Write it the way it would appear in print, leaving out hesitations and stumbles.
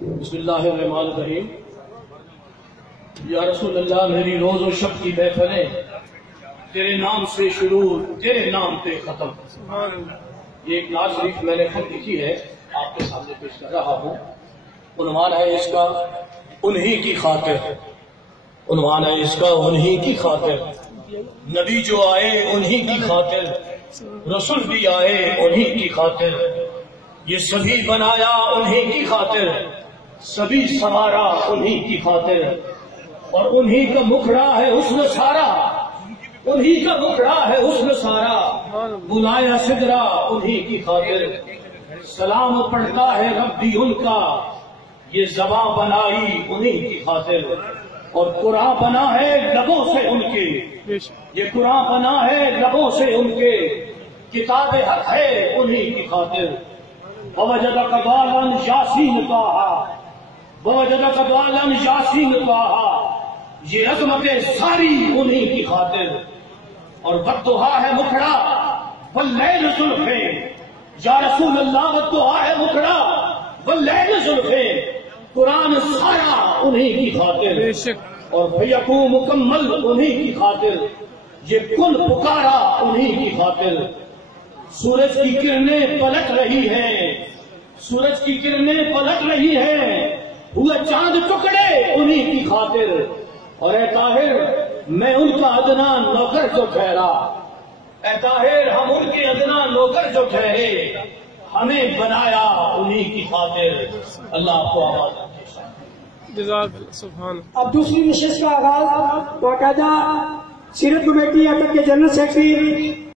بسم اللہ الرحمن الرحیم۔ یا رسول اللہ، میری روز و شب کی محفلیں تیرے نام سے شروع، تیرے نام پہ ختم۔ یہ ایک نعت شریف میں نے خود لکھی ہے، آپ کے سامنے پیش کر رہا ہوں۔ عنوان ہے اس کا انہی کی خاطر، عنوان ہے اس کا انہی کی خاطر۔ نبی جو آئے انہی کی خاطر، رسول بھی آئے انہی کی خاطر، یہ سبھی بنایا انہی کی خاطر، سبھی سوارا انہی کی خاطر، اور انہی کا مکھڑا ہے حسن سارا، انہی کا مکھڑا ہے حسن سارا، بلایا سدرا انہی کی خاطر، سلام پڑھتا ہے رب بھی ان کا، یہ زباں بنائی انہی کی خاطر، اور قرآن بنا ہے لبوں سے ان کے، یہ قرآن بنا ہے لبوں سے ان کے، کتاب حق ہے انہی کی خاطر۔ ووجدک ضالا یاسین طٰہٰ، ووجدک ضالا یاسین طٰہٰ، یہ عظمتیں ساری انہی کی خاطر، اور والضحیٰ ہے مکھڑا واللیل زلفیں، یا رسول اللہ والضحیٰ ہے مکھڑا واللیل زلفیں، قرآن سارا انہی کی خاطر، اور فیکون مکمل انہی کی خاطر، یہ کن پکارا انہی کی خاطر۔ سورج کی کرنیں پلٹ رہی ہیں، سورج کی کرنیں پلٹ رہی ہیں، ہوئے چاند ٹکڑے انہی کی خاطر، اور اے طاہر میں ان کا ادنا نوکر جو ٹھہرا، اے طاہر ہم ان کے ادنا نوکر جو ٹھہرے، ہمیں بنایا انہی کی خاطر۔ اللہ آپ کو آباد جزاک اللہ، سبحان اللہ۔ اب دوسری نشست کا آغاز باقاعدہ سیرت کمیٹی اتک کے جنرل سیکرٹری